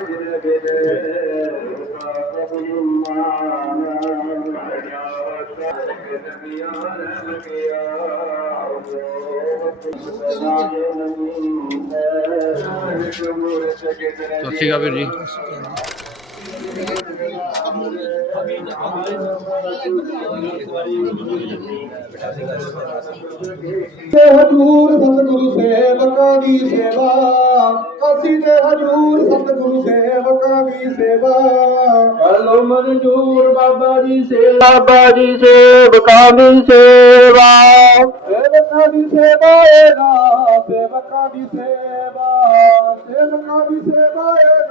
ਸਤਿ ਸ਼੍ਰੀ ਅਕਾਲ ਵੀਰ ਜੀ ਤੇ ਹਜੂਰ ਸਤਿਗੁਰੂ ਸੇਵਕਾਂ ਦੀ ਸੇਵਾ। ਅਸੀਂ ਤੇ ਹਜੂਰ ਸਤਿਗੁਰੂ ਸੇਵਕਾਂ ਦੀ ਸੇਵਾ। ਕਰ ਲੋ ਮਨਜੂਰ ਬਾਬਾ ਜੀ ਸੇਵਾ। ਬਾਬਾ ਜੀ ਸੇਵਕਾਂ ਦੀ ਸੇਵਾ। ਸੇਵਕਾਂ ਦੀ ਸੇਵਾ ਏ ਨਾ ਸੇਵਕਾਂ ਦੀ ਸੇਵਾ। ਸੇਵਕਾਂ ਦੀ ਸੇਵਾ ਏ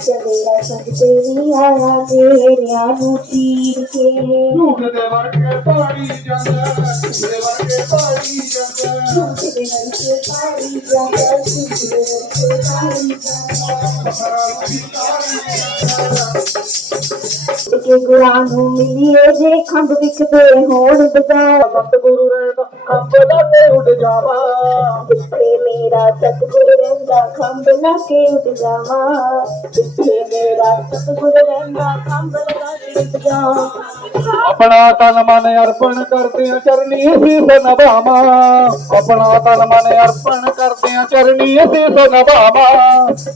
ਸਵੇਰਾ ਸੰਗ ਤੇਰੀ ਆਇਆ ਮੇਰੇ ਨੂੰ ਚੀਰ ਕੇ ਝੂਠ ਦੇ ਵਰਗੇ ਪਾਣੀ ਜਾਂਦਾ ਝੂਠ ਦੇ ਵਰਗੇ ਪਾਣੀ ਜਾਂਦਾ ਤੇਰੇ ਨਾਲ ਕੇ ਪਾਰੀ ਜਾਂਦਾ ਤੇਰੇ ਨਾਲ ਜਾਂਦਾ ਕਿ ਗੁਰਾਂ ਨੂੰ ਮਿਲੀਏ ਜੇ ਖੰਭ ਵਿਖਦੇ ਹੋਣ ਬਜ਼ਾਰ ਸਤਿਗੁਰੂ ਰਹਿਦਾ ਖੰਭ ਲਾ ਕੇ ਉੱਡ ਜਾਵਾ ਜਿੱਥੇ ਮੇਰਾ ਸਤਿਗੁਰੂ ਰਹਿੰਦਾ ਖੰਭ ਲਾ ਕੇ ਉੱਡ ਜਾਵਾਂ अपना तन मन अर्पण करते हैं चरणी शीस नभामा अपना तन मन अर्पण करते हैं चरणी शीस नभामा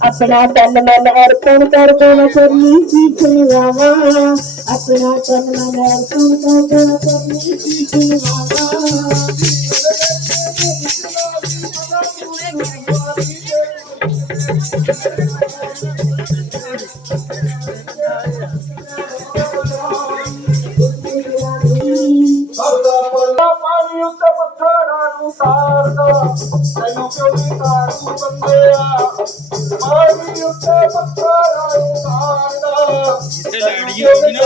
अपना तन मन अर्पण करते हैं चरणी शीस नभामा अपना तन मन अर्पण करते हैं चरणी शीस नभामा ਉੱਤੇ ਪੱਥਰਾਂ ਨੂੰ ਤਾਰਦਾ ਜਿੱਥੇ ਲੈਣੀ ਹੋਗੀ ਨਾ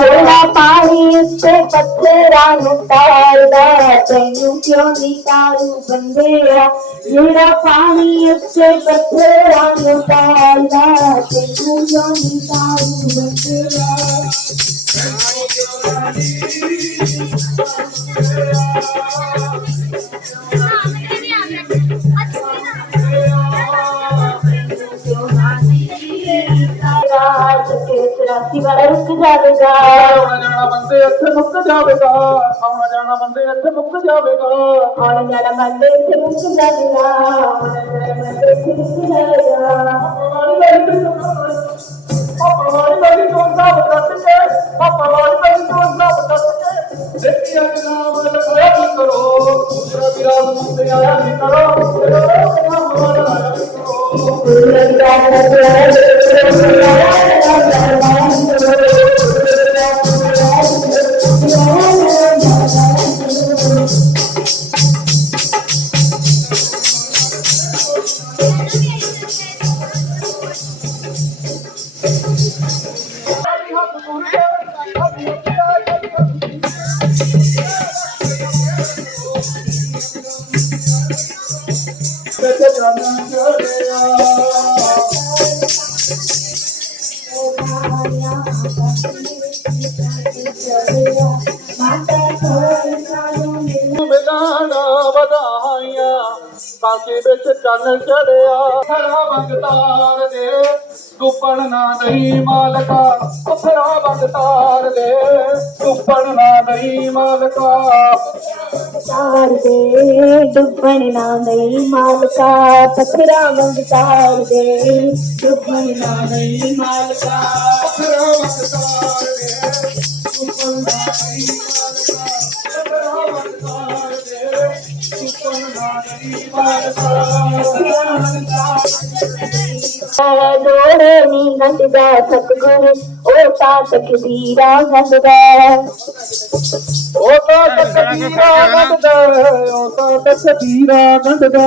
ਜਿਹੜਾ ਪਾਣੀ ਉੱਤੇ ਪੱਥਰਾਂ ਨੂੰ ਤਾਰਦਾ ਤੈਨੂੰ ਕਿਉਂ ਨਹੀਂ ਤਾਰੂ ਬੰਦਿਆ? ਜਿਹੜਾ ਪਾਣੀ ਉੱਤੇ ਪੱਥਰਾਂ ਨੂੰ ਤਾਰਦਾ ਤੈਨੂੰ ਕਿਉਂ ਨਹੀਂ ਤਾਰੂ ਬੰਦਿਆ? ਰਾਜ ਚਰਾਸੀ ਵਾਲਾ ਰੁਕ ਜਾਵੇਗਾ ਆਉਣਾ ਜਾਣਾ ਬੰਦੇ ਇੱਥੇ ਮੁੱਕ ਜਾਵੇਗਾ ਆਉਣਾ ਜਾਣਾ ਬੰਦੇ ਇੱਥੇ ਮੁੱਕ ਜਾਵੇਗਾ ਆਉਣ ਜਾਣਾ ਬੰਦੇ ਇੱਥੇ ਮੁੱਕ ਜਾਵੇਗਾ ਆਉਣ ਜਾਣਾ ਬੰਦੇ ਇੱਥੇ ਮੁੱਕ ਜਾਵੇਗਾ ਪਾਣੀ ਵਾਲੀ ਤੇ ਪਾਣੀ ਵਾਲੀ ਤੋਂ ਸਾਬ ਕੱਟ ਕੇ ਪਾਣੀ ਵਾਲੀ ਤੋਂ ਸਾਬ ਕੱਟ ਕੇ ਦੇਖੀ ਨਾਮ ਲਖਿਆ ਨਹੀਂ ਕਰੋ ਦੂਸਰਾ ਵਿਰਾਜ ਮੁੰਡੇ ਆਇਆ ਨਹੀਂ ਕਰੋ ਤੇਰਾ ਨਾਮ ਵਾਲਾ ਆਇਆ ਨਹੀਂ ਕਰੋ ਹੱਥ I'm God, my God, my God, my God, my God, my God, my ਕਾਂਕੇ ਵਿੱਚ ਚੰਨ ਚੜਿਆ। ਖਰਾ ਬੰਗਤਾਰ ਦੇ ਸੁਪਨ ਨਾ ਨਹੀਂ ਮਾਲਕਾ ਖਰਾ ਬੰਗਤਾਰ ਦੇ ਸੁਪਨ ਨਾ ਨਹੀਂ ਮਾਲਕਾ ਤਾਰ ਦੇ ਡੁੱਬਣ ਨਾ ਨਹੀਂ ਮਾਲਕਾ ਪਥਰਾ ਮੰਗ ਤਾਰ ਦੇ ਡੁੱਬਣ ਨਾ ਨਹੀਂ ਮਾਲਕਾ ਖਰਾ ਬੰਗਤਾਰ ਦੇ ਸੁਪਨ ਨਾ ਨਹੀਂ डोड़े नी घटदा सतगुरु ओ ता तकदीरा घटदा ओ ता तकदीरा घटदा ओ ता तकदीरा घटदा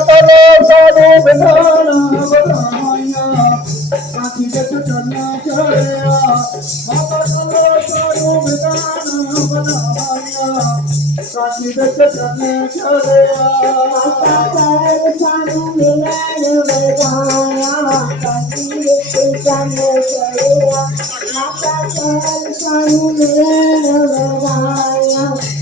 ਚੰਨ ਚੜਿਆ ਅੰਤੀ ਵਿੱਚ ਦੀ ਚੰਨ ਚੜਿਆ ਮਾਤਾ ਚਲੋ ਸਾਧੂ ਵਿਧਾਨ ਬਧਾਈਆਂ ਕਾਂਤੀ ਵਿੱਚ ਚੰਨ ਚੜਿਆ ਮਾਤਾ ਚਲੋ ਸਾਧੂ ਵਿਧਾਨ ਬਧਾਈਆਂ ਕਾਂਤੀ ਵਿੱਚ ਚੰਨ ਚੜਿਆ ਵਾਹਿਗੁਰੂ ਵਾਹਿਗੁਰੂ ਵਾਹਿਗੁਰੂ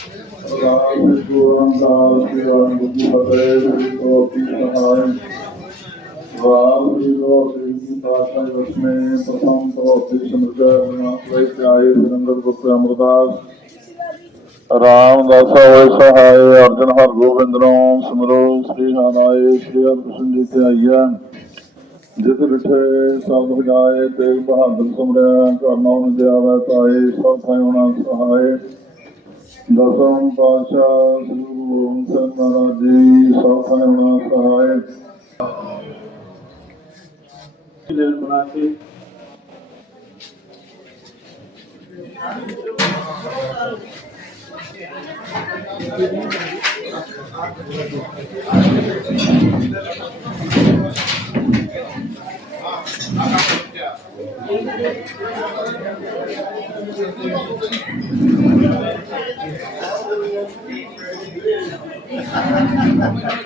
ਵਾਹਿਗੁਰੂ ਜੀ ਫਤਿਹ ਜੀ ਕੋ ਕੀ ਵਾਹਿਗੁਰੂ ਜੀ ਕੀ ਰਸਮੇ ਪ੍ਰਥਮ ਪ੍ਰੋਤੀ ਸਮਰਜਾ ਬਨਾਵੇ ਆਏ ਸੁਰਿੰਦਰ ਗੁਪਤ ਅਮਰਦਾਸ ਰਾਮਦਾਸਾ ਹੋਏ ਸਹਾਇ ਅਰਜਨ ਹਰ ਗੋਬਿੰਦ ਰਾਮ ਸਿਮਰੋ ਸ੍ਰੀ ਹਰਿ ਸ੍ਰੀ ਹਰਿ ਜੀ ਤੇ ਆਈਆ ਜਿਤ ਰਿਠੇ, ਸਭ ਵਜਾਏ ਤੇਗ ਬਹਾਦਰ ਸਮਰਿਆ, ਕਰਨਾ ਉਹਨ ਦਿਆਵੇ ਤਾਏ, ਸਭ ਥਾਈ ਹੋਣਾ ਸਹਾਏ। ਦਸਮ ਪਾਤਸ਼ਾਹ ਸ੍ਰੀ ਗੁਰੂ ਗੋਬਿੰਦ ਸਿੰਘ ਮਹਾਰਾਜ ਜੀ ਸਾਹਿਬਾਨ ਹੋਣਾ ਸਹਾਇ ਲੈਣ ਬਣਾ ਕੇ Thank you. Obrigado.